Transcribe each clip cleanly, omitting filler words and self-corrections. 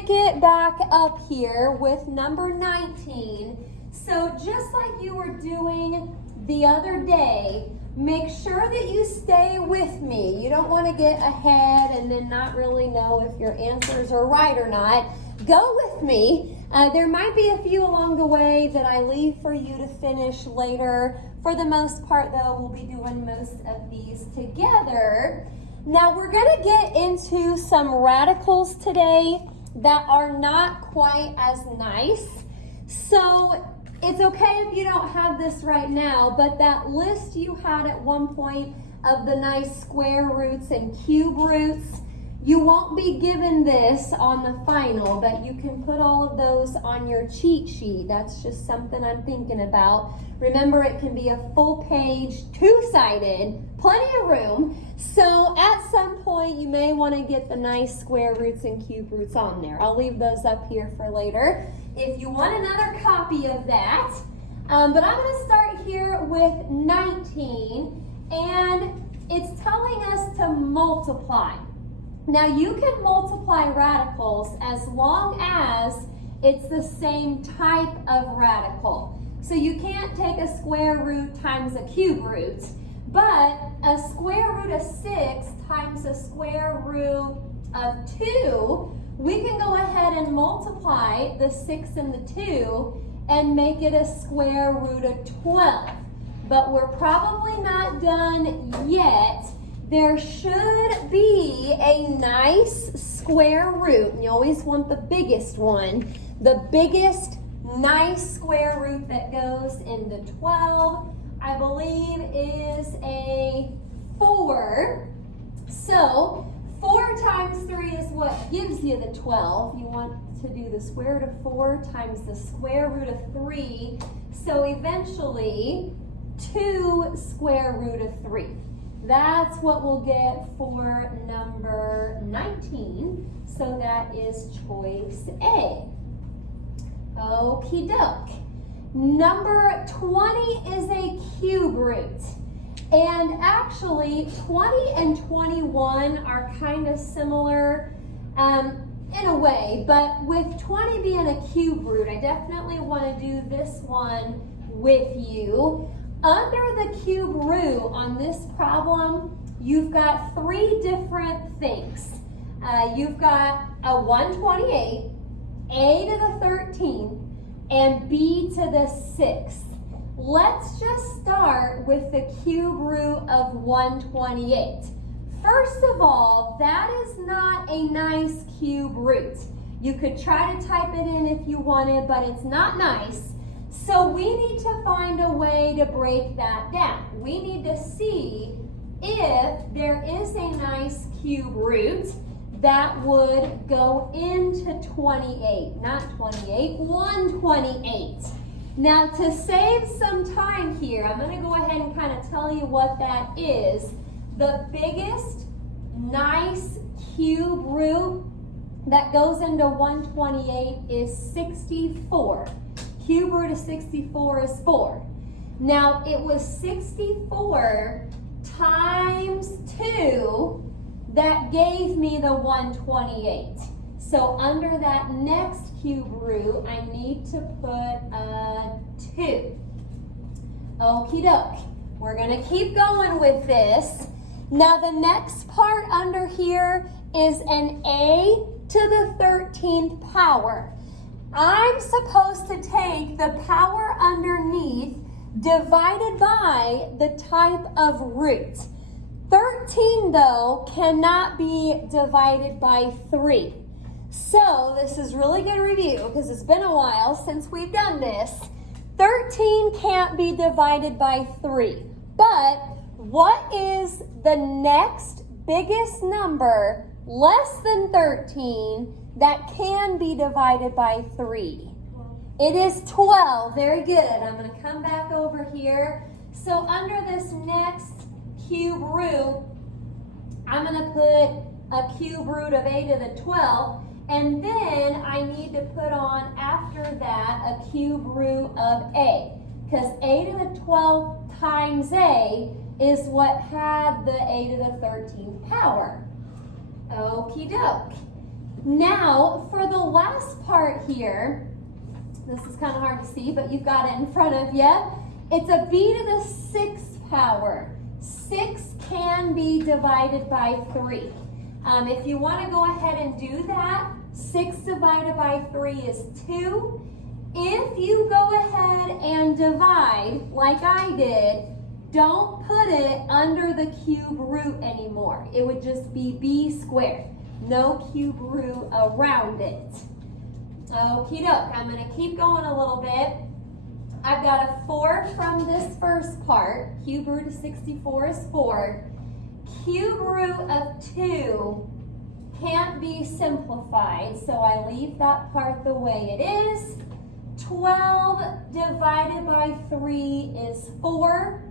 pick it back up here with number 19. So just like you were doing the other day, make sure that you stay with me. You don't want to get ahead and then not really know if your answers are right or not. Go with me. There might be a few along the way that I leave for you to finish later. For the most part, though, we'll be doing most of these together. Now, we're going to get into some radicals today that are not quite as nice. So it's okay if you don't have this right now, but that list you had at one point of the nice square roots and cube roots, you won't be given this on the final, but you can put all of those on your cheat sheet. That's just something I'm thinking about. Remember, it can be a full page, two-sided, plenty of room. So at some point, you may want to get the nice square roots and cube roots on there. I'll leave those up here for later if you want another copy of that. But I'm going to start here with 19, and it's telling us to multiply. Now, you can multiply radicals as long as it's the same type of radical. So you can't take a square root times a cube root, but a square root of 6 times a square root of 2, we can go ahead and multiply the 6 and the 2 and make it a square root of 12. But we're probably not done yet. There should be a nice square root, and you always want the biggest one. The biggest nice square root that goes into 12, I believe, is a 4. So 4 times 3 is what gives you the 12. You want to do the square root of 4 times the square root of 3. So eventually, 2 square root of 3. That's what we'll get for number 19. So that is choice A. Okie doke. Number 20 is a cube root. And actually, 20 and 21 are kind of similar in a way. But with 20 being a cube root, I definitely want to do this one with you. Under the cube root on this problem, you've got 3 different things. You've got a 128, a to the 13th, and b to the 6th. Let's just start with the cube root of 128. First of all, that is not a nice cube root. You could try to type it in if you wanted, but it's not nice. So we need to find a way to break that down. We need to see if there is a nice cube root that would go into 28. Not 28, 128. Now, to save some time here, I'm going to go ahead and kind of tell you what that is. The biggest nice cube root that goes into 128 is 64. Cube root of 64 is 4. Now, it was 64 times 2 that gave me the 128. So under that next cube root, I need to put a 2. Okie doke. We're going to keep going with this. Now, the next part under here is an a to the 13th power. I'm supposed to take the power underneath divided by the type of root. 13, though, cannot be divided by 3. So this is really good review because it's been a while since we've done this. 13 can't be divided by 3. But what is the next biggest number less than 13 that can be divided by 3? It is 12. Very good. I'm going to come back over here. So under this next cube root, I'm going to put a cube root of a to the 12. And then I need to put on, after that, a cube root of a. Because a to the 12th times a is what had the a to the 13th power. Okie doke. Now, for the part here, this is kind of hard to see, but you've got it in front of you. It's a b to the 6th power. 6 can be divided by 3. If you want to go ahead and do that, 6 divided by 3 is 2. If you go ahead and divide, like I did, don't put it under the cube root anymore. It would just be b squared. No cube root around it. Okie doke. I'm going to keep going a little bit. I've got a 4 from this first part. Cube root of 64 is 4. Cube root of 2 can't be simplified, so I leave that part the way it is. 12 divided by 3 is 4.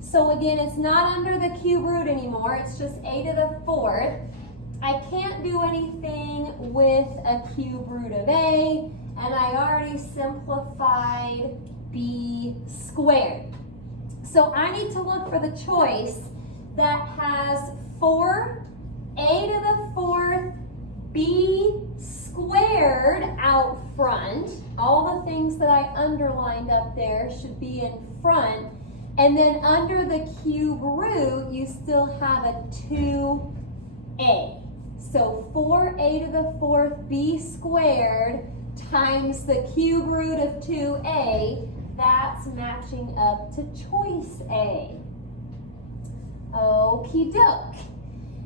So again, it's not under the cube root anymore. It's just a to the 4th. I can't do anything with a cube root of a, and I already simplified b squared. So I need to look for the choice that has 4 a to the 4th b squared out front. All the things that I underlined up there should be in front. And then under the cube root, you still have a 2a. So 4a to the 4th b squared times the cube root of 2a, that's matching up to choice A. Okie doke.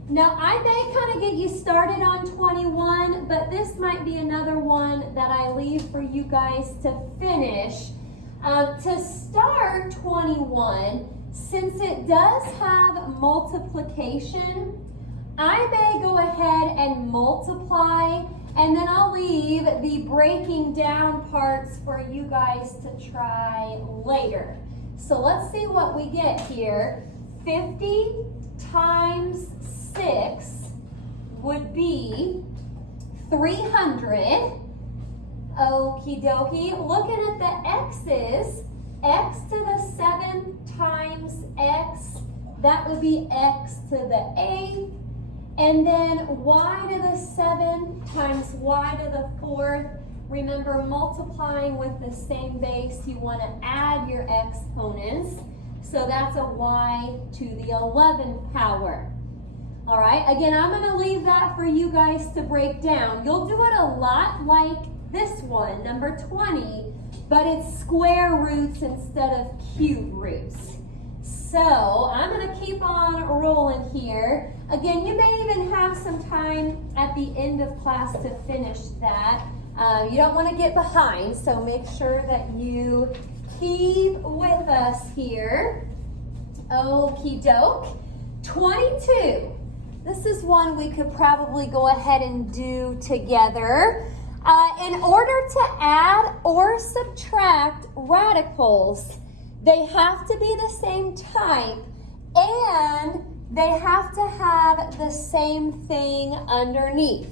Now I may kind of get you started on 21, but this might be another one that I leave for you guys to finish. To start 21, since it does have multiplication, I may go ahead and multiply, and then I'll leave the breaking down parts for you guys to try later. So let's see what we get here. 50 times 6 would be 300. Okie dokie. Looking at the x's, x to the 7 times x, that would be x to the 8th. And then y to the 7 times y to the 4th. Remember, multiplying with the same base, you want to add your exponents. So that's a y to the 11th power. All right, again, I'm going to leave that for you guys to break down. You'll do it a lot like this one, number 20, but it's square roots instead of cube roots. So I'm going to keep on rolling here. Again, you may even have some time at the end of class to finish that. You don't want to get behind, so make sure that you keep with us here. Okie doke. 22. This is one we could probably go ahead and do together. In order to add or subtract radicals, they have to be the same type and they have to have the same thing underneath.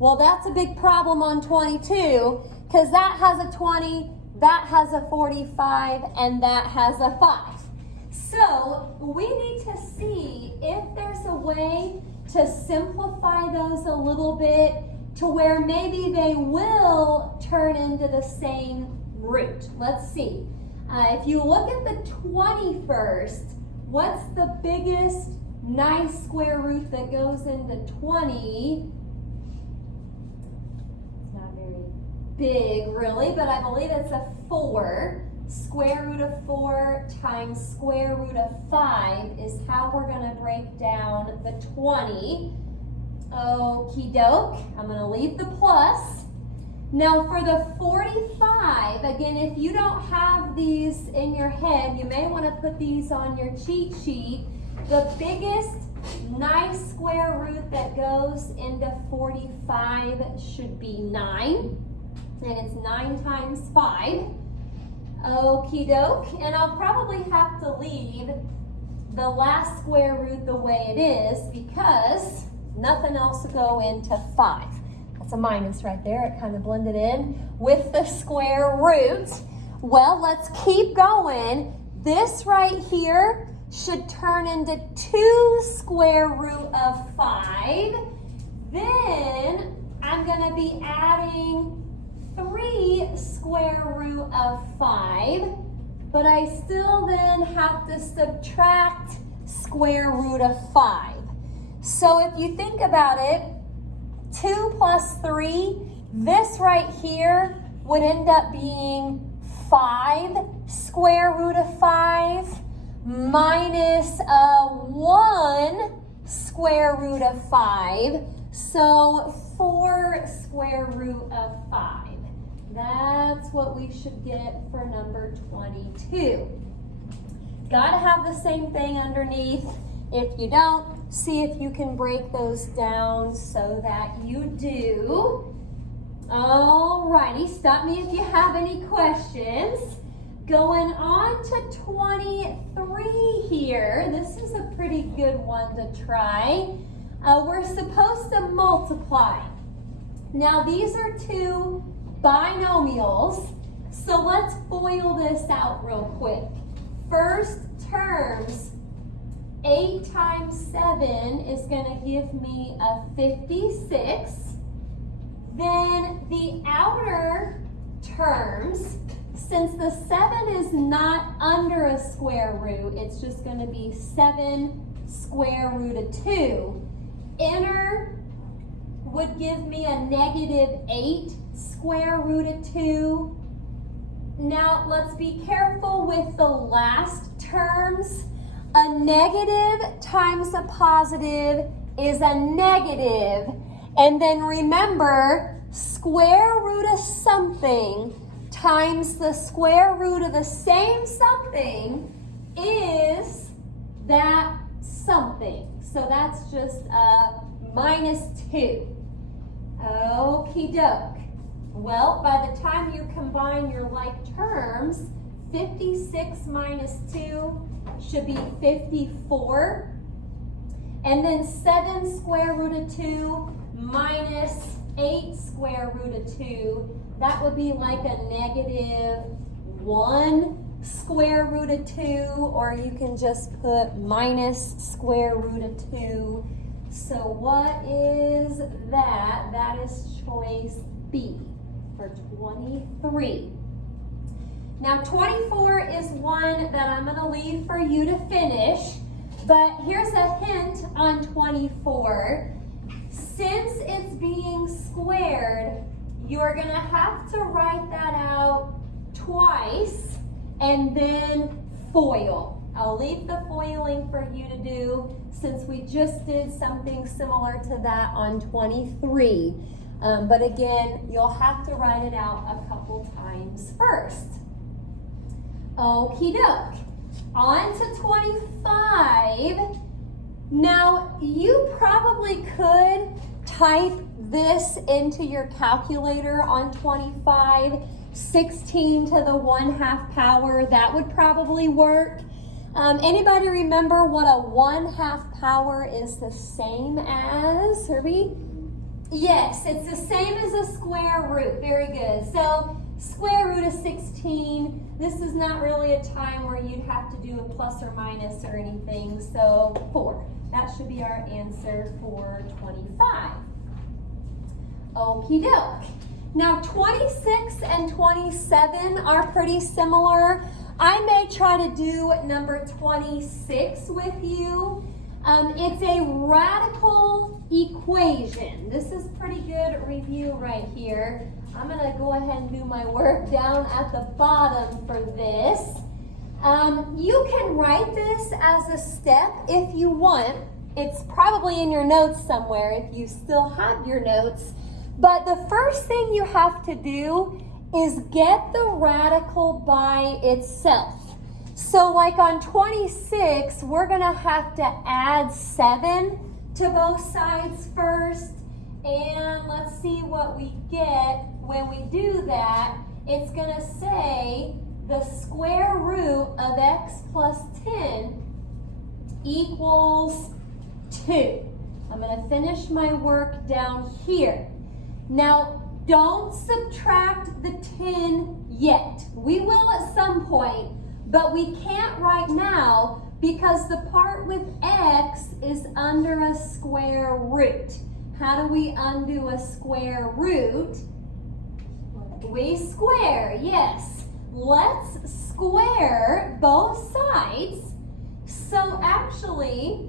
Well, that's a big problem on 22 because that has a 20, that has a 45, and that has a 5. So we need to see if there's a way to simplify those a little bit to where maybe they will turn into the same root. Let's see. If you look at the 20 first, what's the biggest nice square root that goes into 20? It's not very big, really, but I believe it's a 4. Square root of 4 times square root of 5 is how we're going to break down the 20. Okie doke. I'm going to leave the plus. Now for the 45, again, if you don't have these in your head, you may want to put these on your cheat sheet. The biggest nice square root that goes into 45 should be 9. And it's 9 times 5. Okie doke. And I'll probably have to leave the last square root the way it is because nothing else will go into 5. That's a minus right there. It kind of blended in with the square root. Well, let's keep going. This right here should turn into 2 square root of 5. Then I'm going to be adding 3 square root of 5, but I still then have to subtract square root of 5. So if you think about it, 2 plus 3, this right here would end up being 5 square root of 5 minus 1 square root of 5. So 4 square root of 5. That's what we should get for number 22. Gotta have the same thing underneath. If you don't, see if you can break those down so that you do. Alrighty, stop me if you have any questions. Going on to 23 here. This is a pretty good one to try. We're supposed to multiply. Now these are two binomials, so let's FOIL this out real quick. First terms, 8 times 7 is going to give me a 56. Then the outer terms, since the 7 is not under a square root, it's just going to be 7 square root of 2. Inner would give me a negative 8 square root of 2. Now let's be careful with the last terms. A negative times a positive is a negative. And then remember, square root of something times the square root of the same something is that something. So that's just minus 2. Okie doke. Well, by the time you combine your like terms, 56 minus 2 should be 54. And then 7 square root of 2 minus 8 square root of 2, that would be like a negative 1 square root of 2, or you can just put minus square root of 2. So what is that? That is choice B for 23. Now 24 is one that I'm going to leave for you to finish, but here's a hint on 24. Since it's being squared, you're going to have to write that out twice and then FOIL. I'll leave the FOILing for you to do since we just did something similar to that on 23. But again, you'll have to write it out a couple times first. Okie doke. On to 25. Now, you probably could type this into your calculator on 25, 16 to the 1/2 power. That would probably work. Anybody remember what a 1/2 power is the same as, Herbie? Yes, it's the same as a square root. Very good. So square root of 16. This is not really a time where you'd have to do a plus or minus or anything. So 4. That should be our answer for 25. Okie doke. Now 26 and 27 are pretty similar. I may try to do number 26 with you. It's a radical equation. This is pretty good review right here. I'm going to go ahead and do my work down at the bottom for this. You can write this as a step if you want. It's probably in your notes somewhere if you still have your notes. But the first thing you have to do is get the radical by itself. So like on 26, we're going to have to add 7 to both sides first. And let's see what we get when we do that. It's going to say the square root of x plus 10 equals 2. I'm going to finish my work down here. Now, don't subtract the 10 yet. We will at some point, but we can't right now because the part with x is under a square root. How do we undo a square root? We square, yes. Let's square both sides. So actually,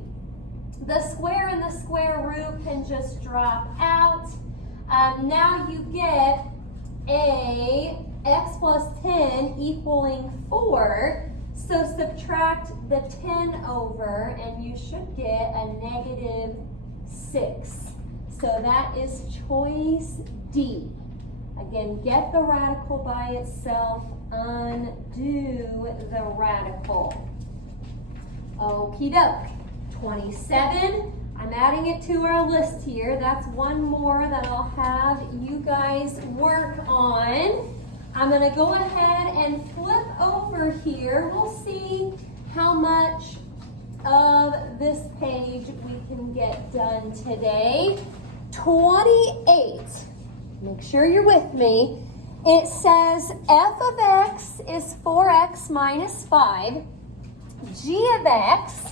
the square and the square root can just drop out. Now you get a x plus 10 equaling 4. So subtract the 10 over and you should get a negative 6. So that is choice D. Again, get the radical by itself, undo the radical. Okie doke. 27. I'm adding it to our list here. That's one more that I'll have you guys work on. I'm going to go ahead and flip over here. We'll see how much of this page we can get done today. 28. Make sure you're with me. It says f of x is 4x minus 5. G of x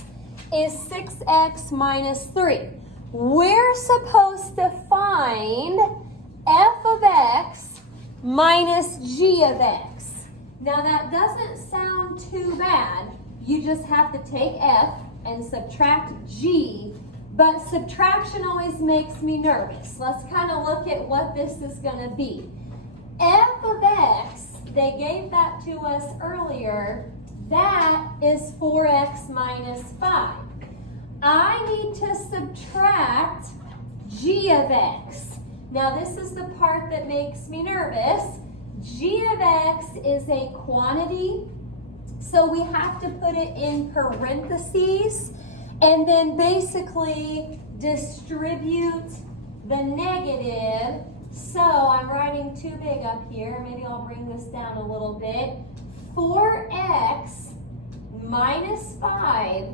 is 6x minus 3. We're supposed to find f of x minus g of x. Now that doesn't sound too bad. You just have to take f and subtract g, but subtraction always makes me nervous. Let's kind of look at what this is going to be. F of x, they gave that to us earlier. That is 4x minus 5. I need to subtract g of x. Now this is the part that makes me nervous. G of x is a quantity, so we have to put it in parentheses and then basically distribute the negative. So I'm writing too big up here. Maybe I'll bring this down a little bit. 4x minus 5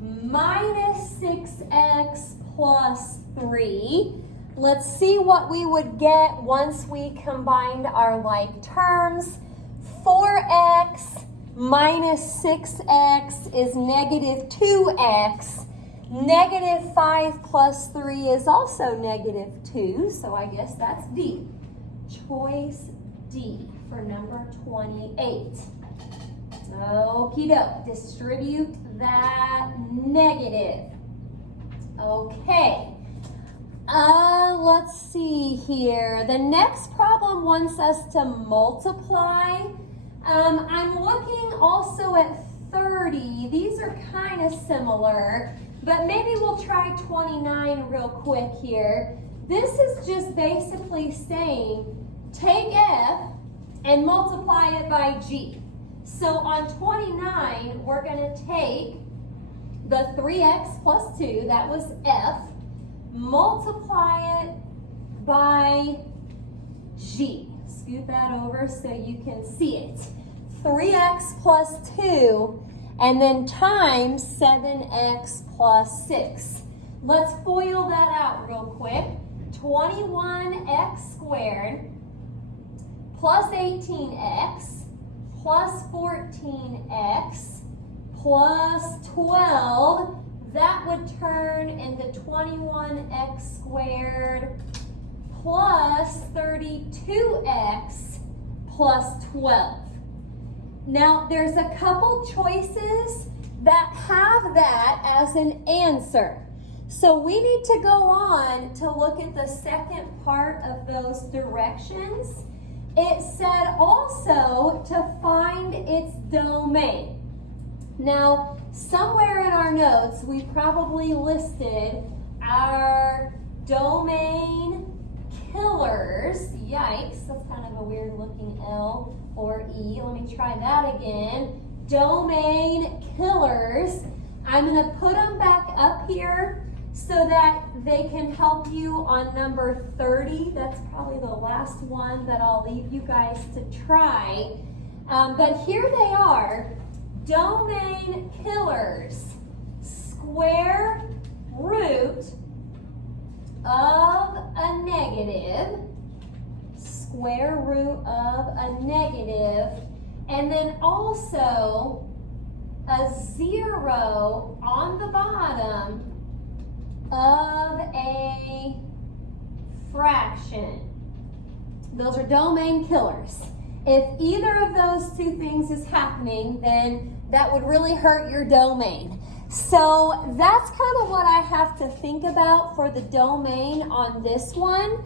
minus 6x plus 3. Let's see what we would get once we combined our like terms. 4x minus 6x is negative 2x. Negative 5 plus 3 is also negative 2, so I guess that's D. Choice D for number 28. Okie doke. Distribute that negative. Okay. Let's see here. The next problem wants us to multiply. I'm looking also at 30. These are kind of similar, but maybe we'll try 29 real quick here. This is just basically saying take f and multiply it by g. So on 29, we're going to take the 3x plus 2, that was f, multiply it by g. Scoot that over so you can see it. 3x plus 2, and then times 7x plus 6. Let's FOIL that out real quick. 21x squared plus 18x plus 14x plus 12, that would turn into 21x squared plus 32x plus 12. Now, there's a couple choices that have that as an answer. So we need to go on to look at the second part of those directions. It said also to find its domain. Now, somewhere in our notes, we probably listed our domain killers. Yikes, that's kind of a weird looking L or E. Let me try that again. Domain killers. I'm going to put them back up here so that they can help you on number 30. That's probably the last one that I'll leave you guys to try. But here they are. Domain killers. Square root of a negative. Square root of a negative. And then also a 0 on the bottom of a fraction. Those are domain killers. If either of those two things is happening, then that would really hurt your domain. So that's kind of what I have to think about for the domain on this one.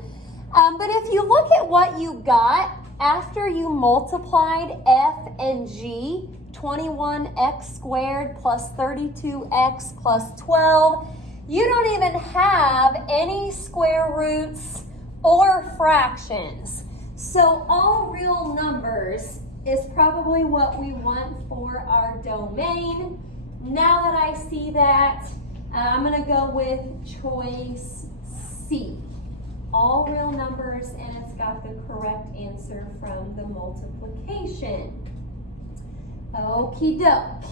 But if you look at what you got after you multiplied f and g, 21x squared plus 32x plus 12, you don't even have any square roots or fractions. So all real numbers is probably what we want for our domain. Now that I see that, I'm going to go with choice C. All real numbers, and it's got the correct answer from the multiplication. Okie doke.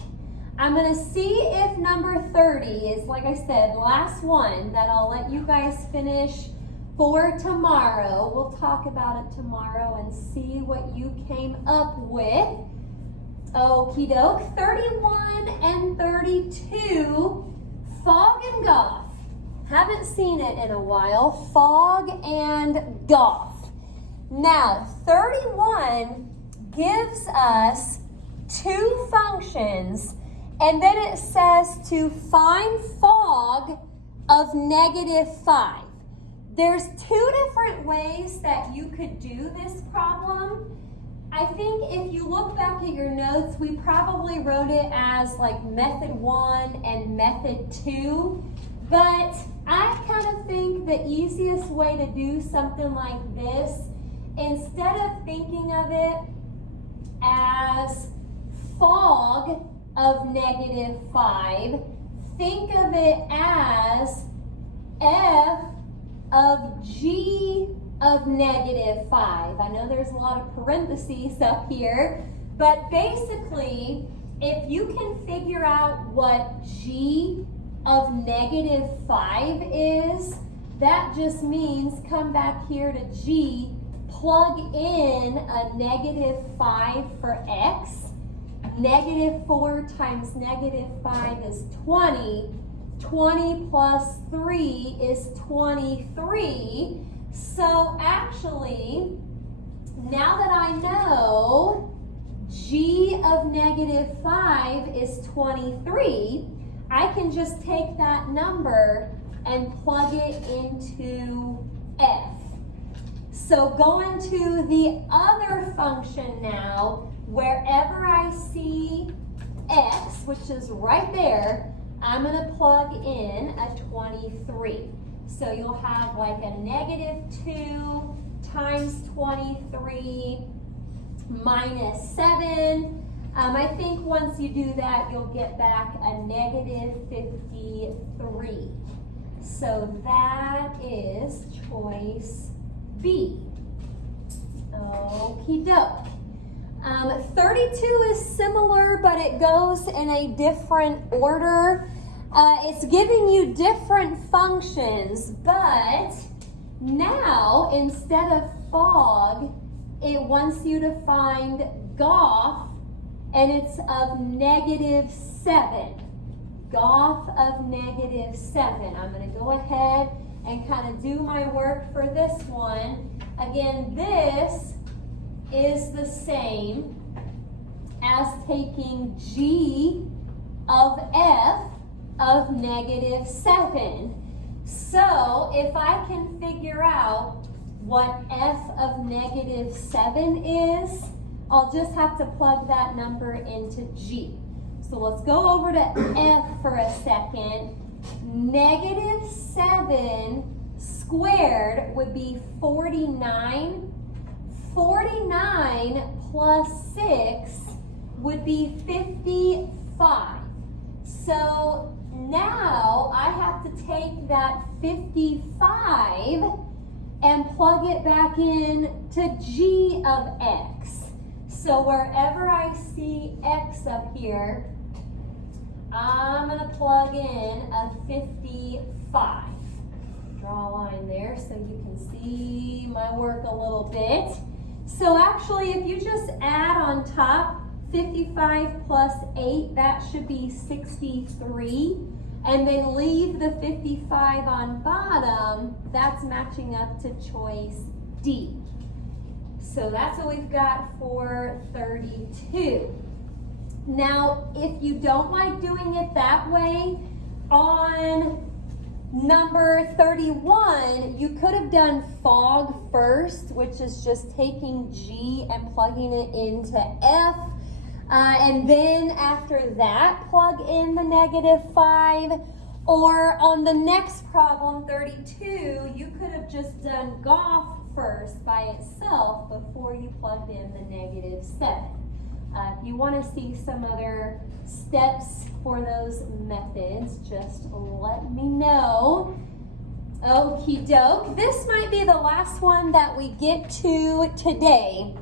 I'm going to see if number 30 is, like I said, last one that I'll let you guys finish for tomorrow. We'll talk about it tomorrow and see what you came up with. Okie doke. 31 and 32, Fog and Goff. Haven't seen it in a while. Fog and Goff. Now, 31 gives us two functions, and then it says to find fog of -5. There's two different ways that you could do this problem. I think if you look back at your notes, we probably wrote it as like method 1 and method 2, but I kind of think the easiest way to do something like this, instead of thinking of it as fog of -5, think of it as f of g of -5. I know there's a lot of parentheses up here, but basically, if you can figure out what g of -5 is, that just means come back here to g, plug in a -5 for x. -4 times -5 is 20. 20 plus 3 is 23. So actually, now that I know g of -5 is 23, I can just take that number and plug it into f. So going to the other function now, wherever I see x, which is right there, I'm going to plug in a 23. So you'll have like a -2 times 23 minus 7. I think once you do that, you'll get back a -53. So that is choice B. Okie doke. 32 is similar, but it goes in a different order. It's giving you different functions, but now instead of fog, it wants you to find Goff, and it's of -7. Goff of -7. I'm going to go ahead and kind of do my work for this one. Again, this is the same as taking g of f of -7. So if I can figure out what f of -7 is, I'll just have to plug that number into g. So let's go over to f for a second. -7 squared would be 49. 49 plus 6 would be 55. So now I have to take that 55 and plug it back in to g of x. So wherever I see x up here, I'm going to plug in a 55. Draw a line there so you can see my work a little bit. So actually, if you just add on top 55 plus 8, that should be 63. And then leave the 55 on bottom, that's matching up to choice D. So that's what we've got for 32. Now, if you don't like doing it that way, on number 31, you could have done fog first, which is just taking G and plugging it into F. And then after that, plug in the -5. Or on the next problem, 32, you could have just done golf first by itself before you plugged in the -7. If you want to see some other steps for those methods, just let me know. Okie doke. This might be the last one that we get to today.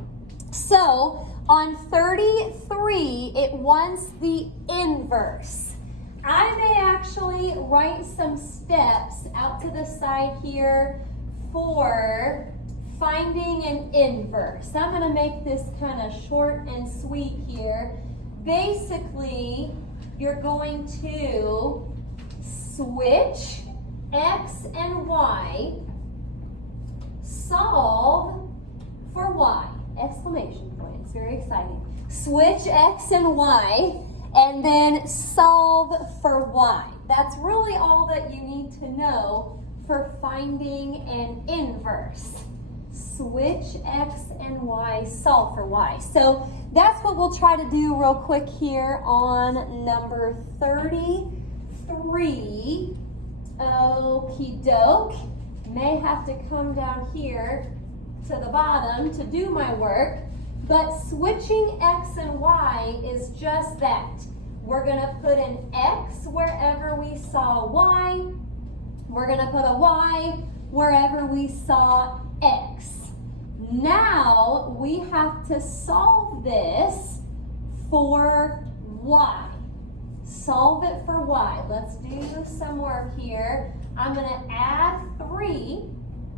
So on 33, it wants the inverse. I may actually write some steps out to the side here for finding an inverse. I'm going to make this kind of short and sweet here. Basically, you're going to switch X and Y, solve for Y. Exclamation point. It's very exciting. Switch X and Y, and then solve for Y. That's really all that you need to know for finding an inverse. Switch X and Y, solve for Y. So that's what we'll try to do real quick here on number 33. Okie doke. May have to come down here to the bottom to do my work, but switching X and Y is just that. We're going to put an X wherever we saw Y. We're going to put a Y wherever we saw X. Now we have to solve this for Y. Solve it for Y. Let's do some work here. I'm going to add 3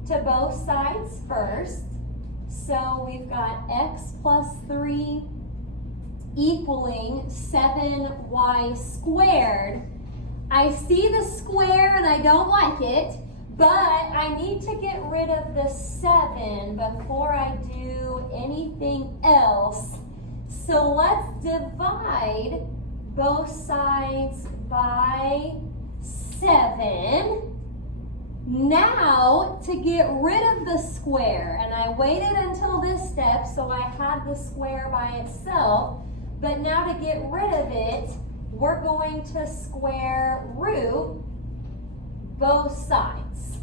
to both sides first. So we've got X plus 3 equaling 7Y squared. I see the square and I don't like it, but I need to get rid of the 7 before I do anything else. So let's divide both sides by 7. Now, to get rid of the square, and I waited until this step so I had the square by itself, but now to get rid of it, we're going to square root both sides.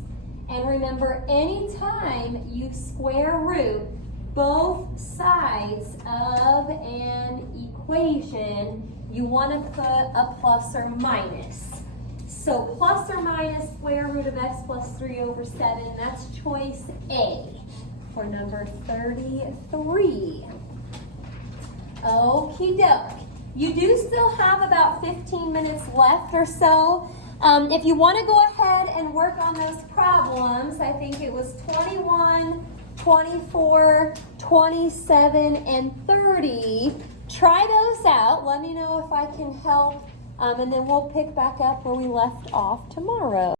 And remember, anytime you square root both sides of an equation, you want to put a plus or minus. So plus or minus square root of X plus 3 over 7, that's choice A for number 33. Okie doke. You do still have about 15 minutes left or so. If you want to go ahead and work on those problems, I think it was 21, 24, 27, and 30. Try those out. Let me know if I can help, and then we'll pick back up where we left off tomorrow.